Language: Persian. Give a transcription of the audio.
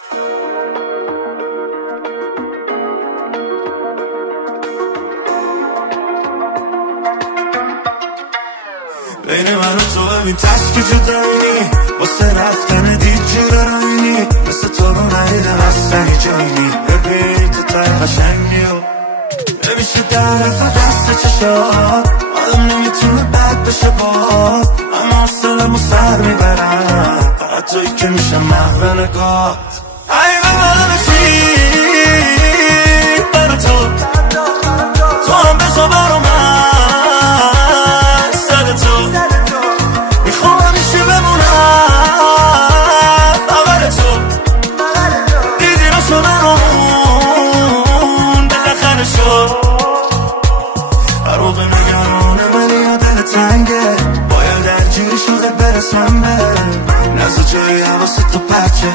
بین من و تو ببین تشکی جدایینی، واسه رفتن دید جرارایینی، مثل تو رو ندیدم اصلا جایینی. ببین تو تای قشنگی و نمیشه درف دست چشات، آدم نمیتونه بد بشه باد، اما حسلمو سر میبرم فقط توی که میشه محو نگات. ای ببرم چی برا تو، تو هم بزا برا من سر تو، میخوام همیشه بمونم بغل تو، دیدی رو شدن اون بالاخره شد. هر موقع نگرانه ولی یا دل تنگه، باید هرجوری شده برسم به نزد جایی حواست تو پچه.